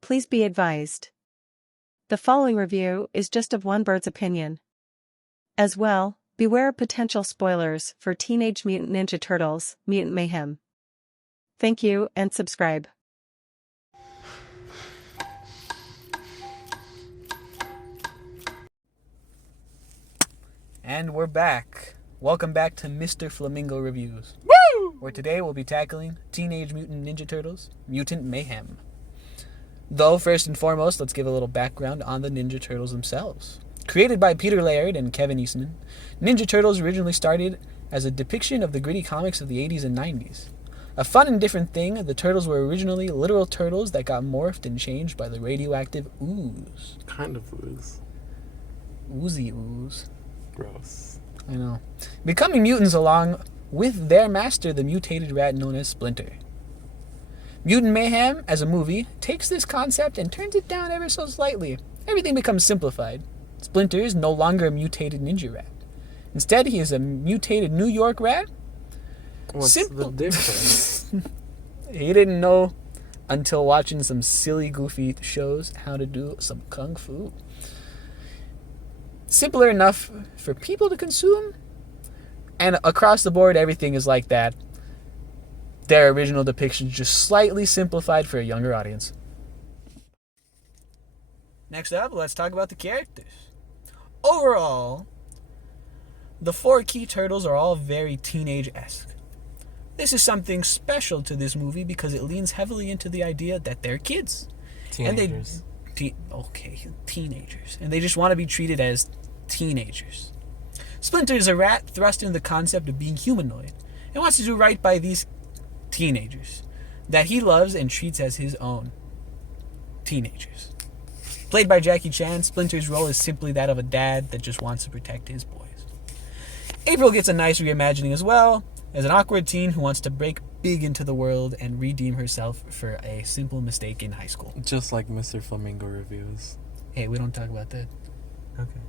Please be advised. The following review is just of one bird's opinion. As well, beware of potential spoilers for Teenage Mutant Ninja Turtles, Mutant Mayhem. Thank you and subscribe. And we're back. Welcome back to Mr.Flamingo Reviews. Woo! Where today we'll be tackling Teenage Mutant Ninja Turtles, Mutant Mayhem. Though, first and foremost, let's give a little background on the Ninja Turtles themselves. Created by Peter Laird and Kevin Eastman, Ninja Turtles originally started as a depiction of the gritty comics of the 80s and 90s. A fun and different thing, the turtles were originally literal turtles that got morphed and changed by the radioactive ooze. Kind of ooze. Oozy ooze. Gross. I know. Becoming mutants along with their master, the mutated rat known as Splinter. Mutant Mayhem, as a movie, takes this concept and turns it down ever so slightly. Everything becomes simplified. Splinter is no longer a mutated ninja rat. Instead, he is a mutated New York rat. What's the difference? He didn't know until watching some silly, goofy shows how to do some kung fu. Simpler enough for people to consume, and across the board, everything is like that. Their original depiction just slightly simplified for a younger audience. Next up, let's talk about the characters. Overall, the four key turtles are all very teenage-esque. This is something special to this movie because it leans heavily into the idea that they're kids. Teenagers. Teenagers. And they just want to be treated as teenagers. Splinter is a rat thrust into the concept of being humanoid and wants to do right by these teenagers that he loves and treats as his own. Teenagers. Played by Jackie Chan, Splinter's role is simply that of a dad that just wants to protect his boys. April gets a nice reimagining as well, as an awkward teen who wants to break big into the world and redeem herself for a simple mistake in high school. Just like Mr.Flamingo Reviews. Hey, we don't talk about that. Okay.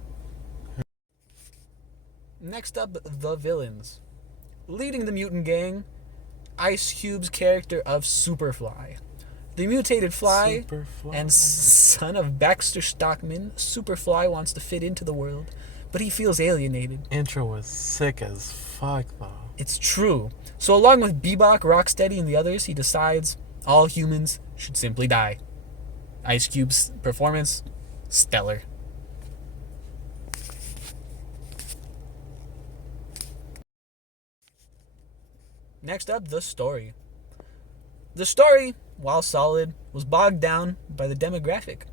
Next up, the villains. Leading the mutant gang, Ice Cube's character of Superfly. The mutated fly Superfly. and son of Baxter Stockman, Superfly wants to fit into the world, but he feels alienated. Intro was sick as fuck, though. It's true. So along with Bebop, Rocksteady, and the others, he decides all humans should simply die. Ice Cube's performance, stellar. Next up, the story. The story, while solid, was bogged down by the demographic.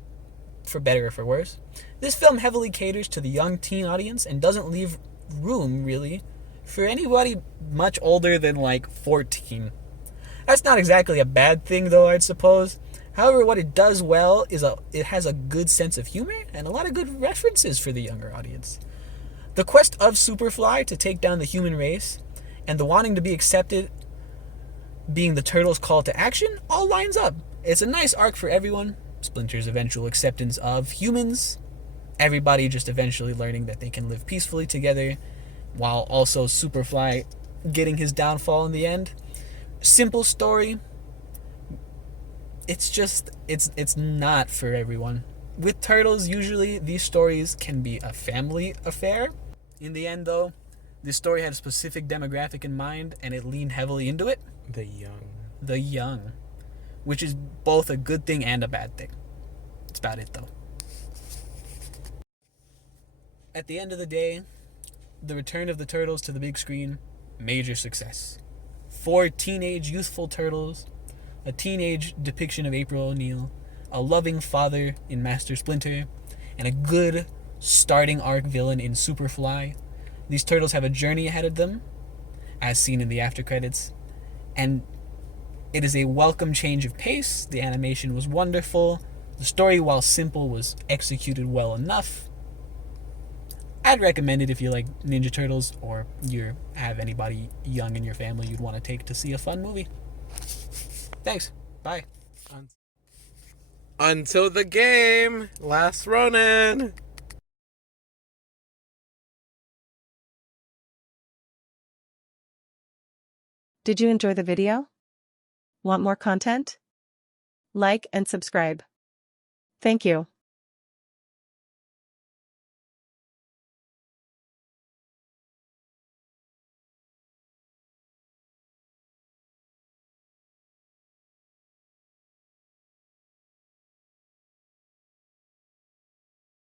For better or for worse, this film heavily caters to the young teen audience and doesn't leave room, really, for anybody much older than, 14. That's not exactly a bad thing, though, I'd suppose. However, what it does well is it has a good sense of humor and a lot of good references for the younger audience. The quest of Superfly to take down the human race and the wanting to be accepted being the turtles' call to action all lines up. It's a nice arc for everyone. Splinter's eventual acceptance of humans, everybody just eventually learning that they can live peacefully together, while also Superfly getting his downfall in the end. Simple story. It's not for everyone. With turtles, usually these stories can be a family affair. In the end, though, this story had a specific demographic in mind, and it leaned heavily into it. The young. Which is both a good thing and a bad thing. That's about it, though. At the end of the day, the return of the turtles to the big screen, major success. 4 teenage youthful turtles, a teenage depiction of April O'Neil, a loving father in Master Splinter, and a good starting arc villain in Superfly. These turtles have a journey ahead of them, as seen in the after credits, and it is a welcome change of pace. The animation was wonderful. The story, while simple, was executed well enough. I'd recommend it if you like Ninja Turtles or you have anybody young in your family you'd want to take to see a fun movie. Thanks. Bye. Until the game, Last Ronin. Did you enjoy the video? Want more content? Like and subscribe. Thank you.